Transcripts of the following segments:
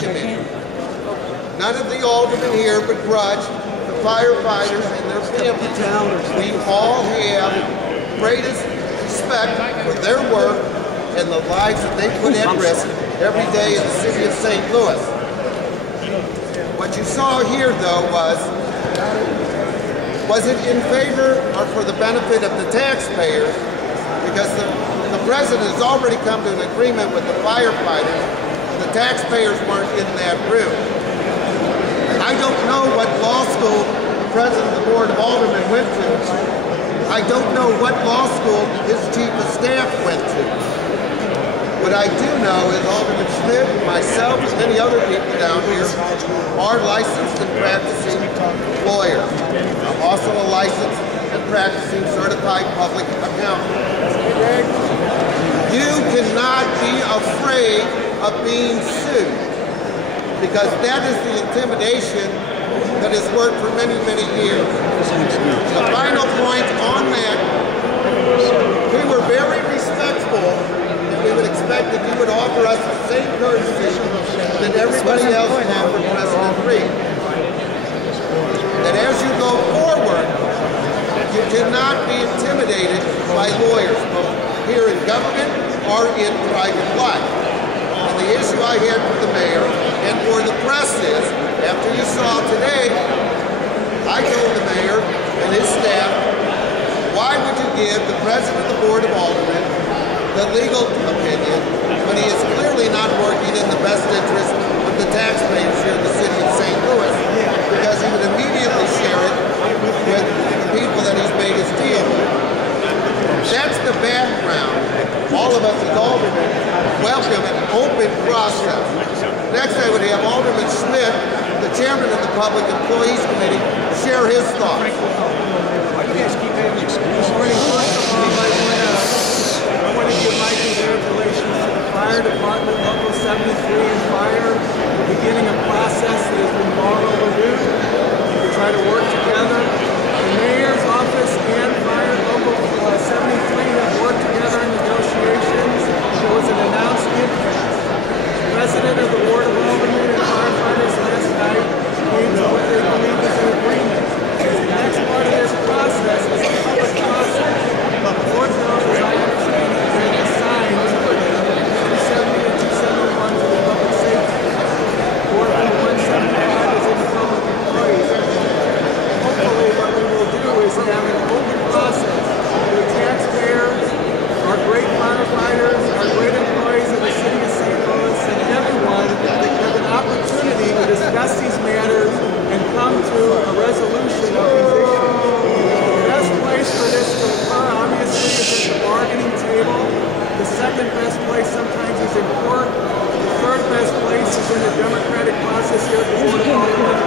question, ma'am. None of the aldermen here begrudge the firefighters and their families. We all have greatest respect for their work and the lives that they put at risk every day in the city of St. Louis. What you saw here, though, was it in favor or for the benefit of the taxpayers? Because the president has already come to an agreement with the firefighters. The taxpayers weren't in that room. I don't know what law school the president of the Board of Aldermen went to. I don't know what law school his chief of staff went to. What I do know is Alderman Schmidt, myself, and many other people down here are licensed and practicing lawyers. I'm also a licensed and practicing certified public accountant. You cannot be afraid of being sued, because that is the intimidation that has worked for many, many years. The final point on that, we were very respectful, and we would expect that you would offer us the same courtesy that everybody else offered President Reed. That as you go forward, you cannot be intimidated by lawyers, both here in government or in private life. And the issue I had for the mayor and for the press is, after you saw today, I told the mayor and his staff, why would you give the president of the Board of Aldermen the legal opinion when he is clearly not working in the best interest of the taxpayers here in the city of St. Louis? Because he would immediately share it with the people that he's made his deal with. That's the background. All of us as aldermen welcome an open process. Next I would have Alderman Schmidt, the chairman of the Public Employees Committee, share his thoughts. I want to give my congratulations to the fire department, Local 73 and fire, for beginning a process that has been long overdue to try to work together. The mayor's office and fire Local 73 have worked together in negotiations. There was an announcement. The president of the Board of Aldermen and firefighters last night came to what they believe is an agreement. The next part of this process is a public process. The board knows, as I understand it, they have assigned 270 and 271 to the public safety. 175 is in the public employees. Hopefully what we will do is have an open process where taxpayers, our great firefighters, our great employees of the city of St. Louis, and everyone have an opportunity to discuss these matters and come to a resolution of these issues. The best place for this to occur, obviously, is at the bargaining table. The second best place sometimes is in court. The third best place is in the democratic process here at the Board of Aldermen.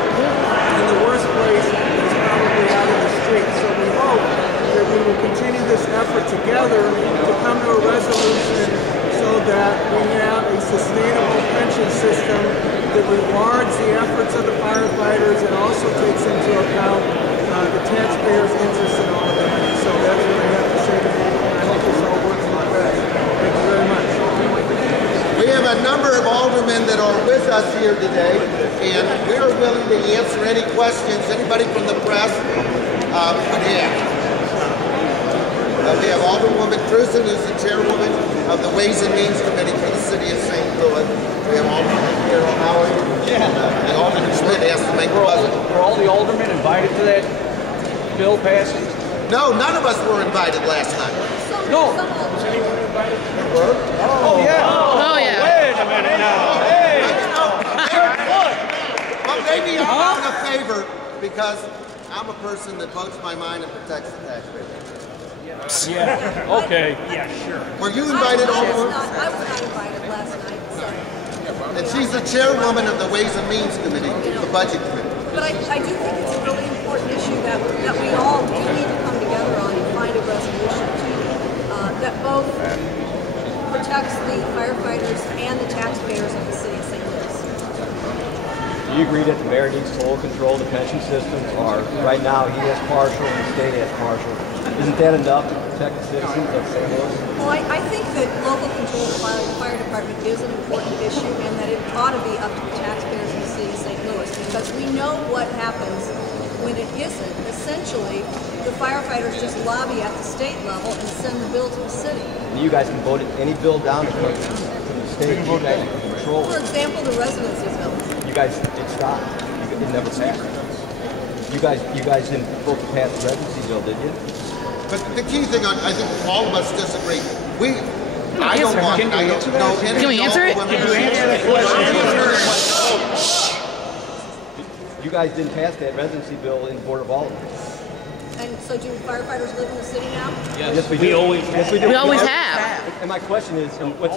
And the worst place is probably out in the street. So we hope that we will continue this effort together to come to a resolution so that we have a sustainable pension system that rewards the efforts of the firefighters and also takes into account the taxpayers' interest in all of that. So that's what I have to say today. I hope this all works my best. Thank you very much. We have a number of aldermen that are with us here today, and we are willing to answer any questions anybody from the press would have. We have Alderwoman Cruzen, who's the chairwoman of the Ways and Means Committee for the city of St. Louis. We have Alderman Carol Howard, and Alderman Schmidt asked to make a question. Were all the aldermen invited to that bill passing? No, none of us were invited last night. No. Was anyone invited? Oh, yeah. Oh, yeah. Wait a minute now. Hey. Well, maybe I'm out of favor because I'm a person that votes my mind and protects the taxpayer. Yeah. Okay. Yeah, sure. Were you invited, Alderman? I was not invited last night, sorry. And she's the chairwoman of the Ways and Means Committee, the Budget Committee. But I do think it's a really important issue that we all do need to come together on and find a resolution that both protects the firefighters and the taxpayers of the city of St. Louis. Do you agree that the mayor needs total control of the pension system, or right now he has partial and the state has partial? Isn't that enough to protect the citizens of St. Louis? Well, I think that local control of the fire department is an important issue and that it ought to be up to the We know what happens when it isn't. Essentially, the firefighters just lobby at the state level and send the bill to the city. You guys can vote any bill down from the state. You guys can control For it. example, the residency bill. You guys, it stopped. It never passed. You guys didn't vote to pass the residency bill, did you? But the key thing, I think all of us disagree. I don't want. Can we answer it? You guys didn't pass that residency bill in the Board of Aldermen. And so do firefighters live in the city now? Yes, we do. Yes, we do. We always have. And my question is, what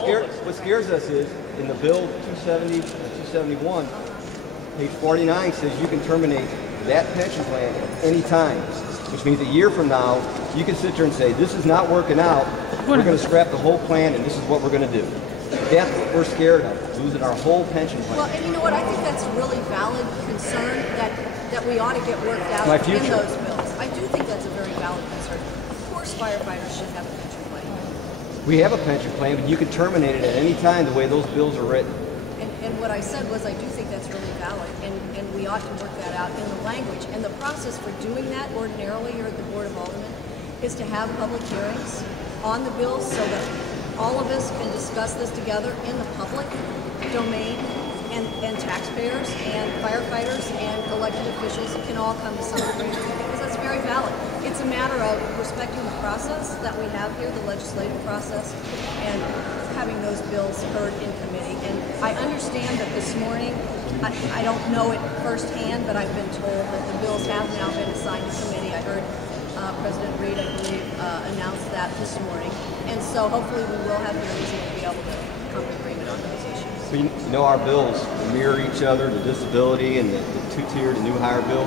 scares us is, in the bill 270 and 271, page 49 says you can terminate that pension plan at any time, which means a year from now, you can sit there and say, this is not working out, we're going to scrap the whole plan and this is what we're going to do. That's what we're scared of, losing our whole pension plan. Well, and you know what? I think that's a really valid concern that we ought to get worked out in those bills. I do think that's a very valid concern. Of course firefighters should have a pension plan. We have a pension plan, but you can terminate it at any time the way those bills are written. And what I said was I do think that's really valid, and we ought to work that out in the language. And the process for doing that ordinarily here at the Board of Aldermen is to have public hearings on the bills so that all of us can discuss this together in the public domain, and taxpayers and firefighters and elected officials can all come to some agreement, because that's very valid. It's a matter of respecting the process that we have here, the legislative process, and having those bills heard in committee. And I understand that this morning, I don't know it firsthand, but I've been told that the bills have now been assigned to committee. I heard President Reed, I believe, announce that this morning. And so hopefully we will have hearings and we'll be able to come to agreement on those issues. So you know our bills mirror each other, the disability and the two-tier, the new hire bill.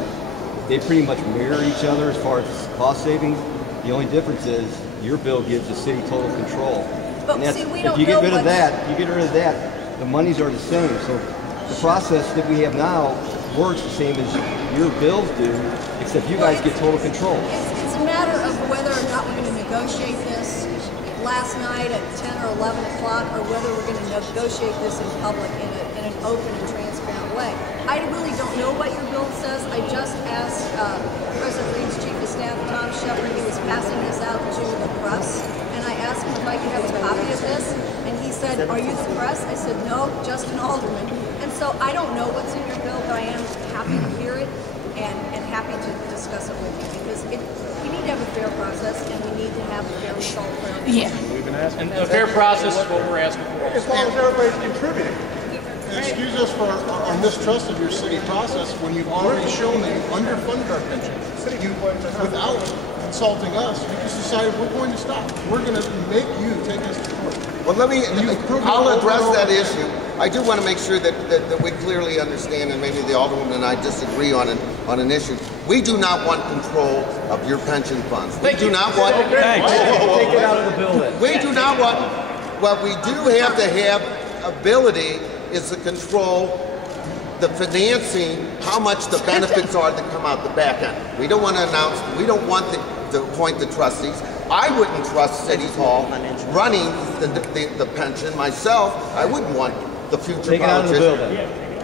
They pretty much mirror each other as far as cost savings. The only difference is your bill gives the city total control. But see, we don't if you get know rid of that, the monies are the same. So the process that we have now works the same as your bills do, except you guys get total control. It's a matter of whether or not we're going to negotiate this last night at 10 or 11 o'clock, or whether we're going to negotiate this in public in an open and transparent way. I really don't know what your bill says. I just asked President Reed's Chief of Staff, Tom Shepard. He was passing this out to the press, and I asked him if I could have a copy of this, and he said, "Are you the press?" I said, "No, just an alderman." And so I don't know what's in your bill, but I am happy to hear it and happy to discuss it with you, because we need to have a fair process, and we need to have a fair result for everyone. Yeah. And a fair process is what we're asking for. As long as everybody's contributing. Excuse us for our mistrust of your city process when you've already shown that you underfunded our pension. Without consulting us, you just decided we're going to stop. We're going to make you take us to court. Well, I'll address that issue. I do want to make sure that we clearly understand, and maybe the Alderman and I disagree on an issue. We do not want control of your pension funds. We do not want. Take it out of the bill then. We do not want. What we do have to have ability is to control the financing, how much the benefits are that come out the back end. We don't want to announce. We don't want to appoint the trustees. I wouldn't trust City Hall running the pension myself. I wouldn't want the future politician.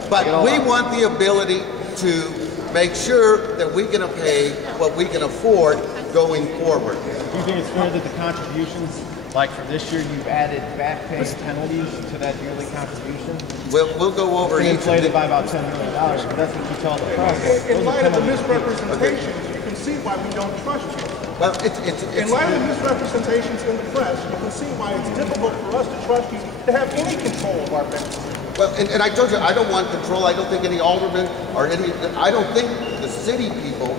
But we want the ability to make sure that we can pay what we can afford going forward. Do you think it's fair that the contributions, like for this year, you've added back pay penalties to that yearly contribution? We'll go over each of inflated by about $10 million, but that's what you tell the press. In light of the misrepresentations, you can see why we don't trust you. Well, in light of the misrepresentations in the press, you can see why it's difficult for us to trust you to have any control of our pensions. Well, and I told you, I don't want control. I don't think any aldermen or I don't think the city people